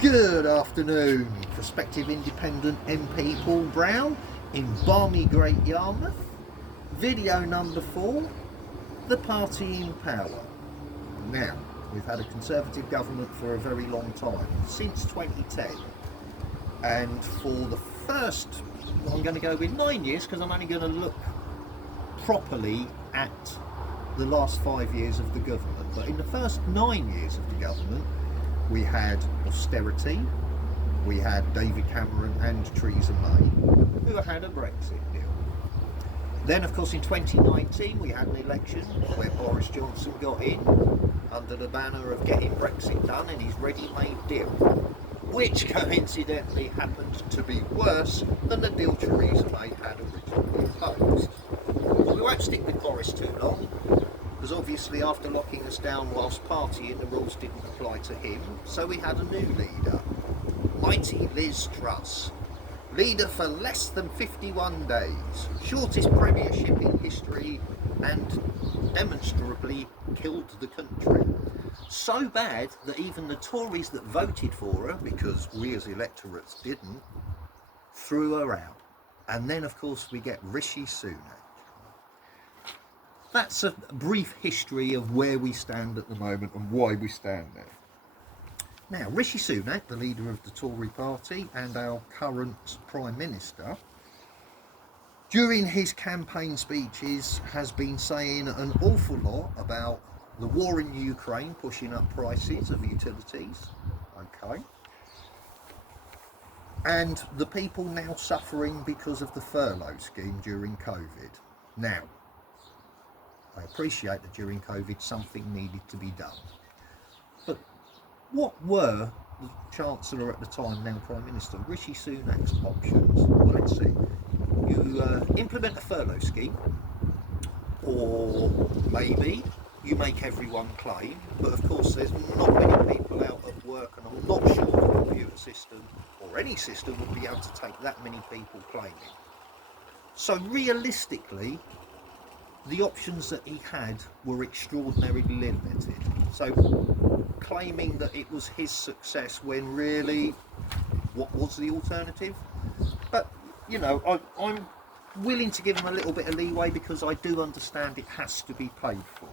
Good afternoon, prospective independent MP Paul Brown in balmy Great Yarmouth. Video number 4, the party in power. Now, we've had a Conservative government for a very long time, since 2010. And for the first, I'm going to go with 9 years because I'm only going to look properly at the last 5 years of the government. But in the first 9 years of the government, we had austerity, we had David Cameron and Theresa May, who had a Brexit deal. Then, of course, in 2019, we had an election where Boris Johnson got in under the banner of getting Brexit done and his ready-made deal, which coincidentally happened to be worse than the deal Theresa May had originally proposed. We won't stick with Boris too long, because obviously after locking us down whilst partying, the rules didn't apply to him, so we had a new leader, mighty Liz Truss. Leader for less than 51 days, shortest premiership in history, and demonstrably killed the country. So bad that even the Tories that voted for her, because we as electorates didn't, threw her out. And then of course we get Rishi Sunak. That's a brief history of where we stand at the moment and why we stand there. Now, Rishi Sunak, the leader of the Tory party and our current Prime Minister, during his campaign speeches has been saying an awful lot about the war in Ukraine pushing up prices of utilities, okay, and the people now suffering because of the furlough scheme during COVID. Now, I appreciate that during COVID something needed to be done. But what were the Chancellor at the time, now Prime Minister, Rishi Sunak's options? Well, let's see. You implement a furlough scheme, or maybe you make everyone claim, but of course there's not many people out at work, and I'm not sure the computer system or any system would be able to take that many people claiming. So realistically, the options that he had were extraordinarily limited. So claiming that it was his success when really, what was the alternative? But, you know, I'm willing to give him a little bit of leeway because I do understand it has to be paid for.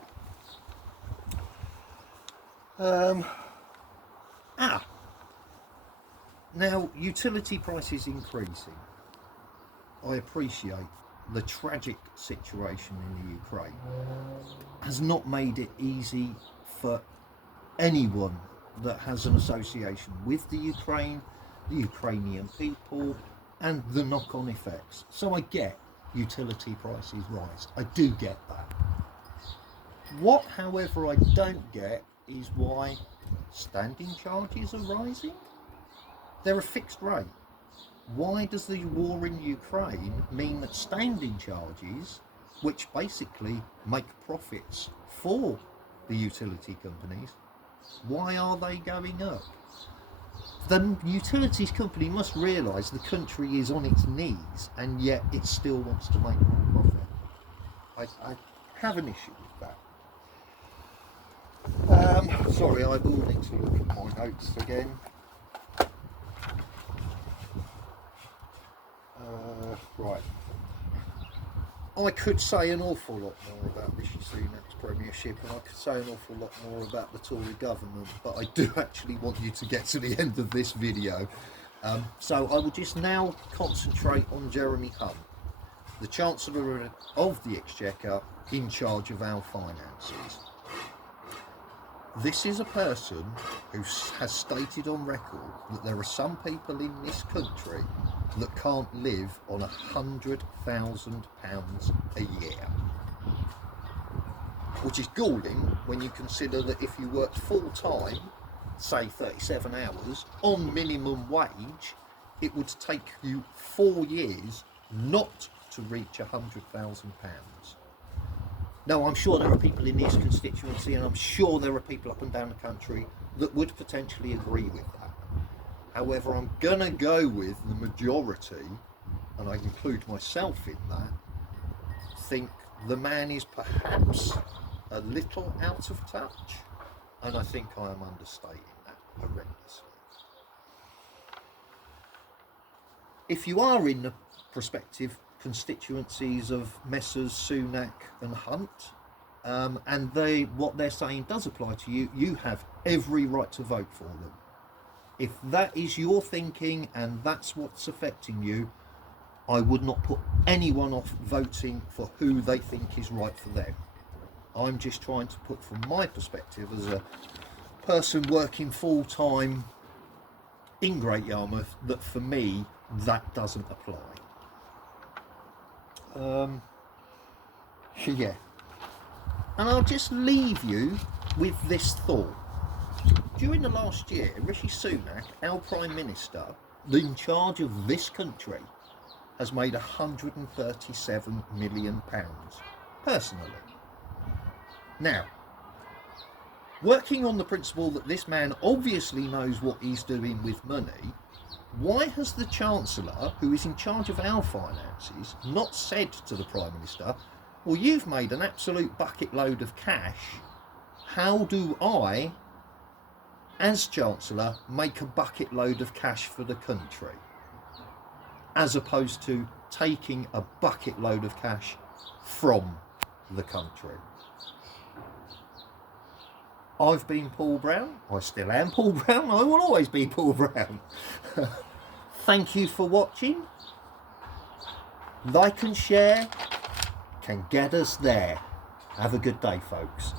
Now, utility prices increasing. I appreciate the tragic situation in the Ukraine has not made it easy for anyone that has an association with the Ukraine, the Ukrainian people, and the knock-on effects. So I get utility prices rise. I do get that. What, however, I don't get is why standing charges are rising. They're a fixed rate. Why does the war in Ukraine mean that standing charges, which basically make profits for the utility companies, why are they going up? The utilities company must realise the country is on its knees and yet it still wants to make more profit. I have an issue with that. Sorry, I will need to look at my notes again. Right. I could say an awful lot more about Rishi Sunak's premiership, and I could say an awful lot more about the Tory government, but I do actually want you to get to the end of this video. So I will just now concentrate on Jeremy Hunt, the Chancellor of the Exchequer, in charge of our finances. This is a person who has stated on record that there are some people in this country that can't live on £100,000 a year. Which is galling when you consider that if you worked full time, say 37 hours, on minimum wage, it would take you 4 years not to reach £100,000. Now, I'm sure there are people in this constituency, and I'm sure there are people up and down the country that would potentially agree with that. However, I'm going to go with the majority, and I include myself in that, think the man is perhaps a little out of touch, and I think I am understating that horrendously. if you are in the prospective constituencies of Messrs Sunak and Hunt, and what they're saying does apply to you, you have every right to vote for them. If that is your thinking and that's what's affecting you, I would not put anyone off voting for who they think is right for them. I'm just trying to put from my perspective as a person working full-time in Great Yarmouth that for me that doesn't apply. Yeah. And I'll just leave you with this thought. During the last year, Rishi Sunak, our Prime Minister, in charge of this country, has made £137 million personally. Now, working on the principle that this man obviously knows what he's doing with money, why has the Chancellor, who is in charge of our finances, not said to the Prime Minister, well, you've made an absolute bucket load of cash, how do I, as Chancellor, make a bucket load of cash for the country? As opposed to taking a bucket load of cash from the country. I've been Paul Brown. I still am Paul Brown. I will always be Paul Brown. Thank you for watching. Like and share can get us there. Have a good day, folks.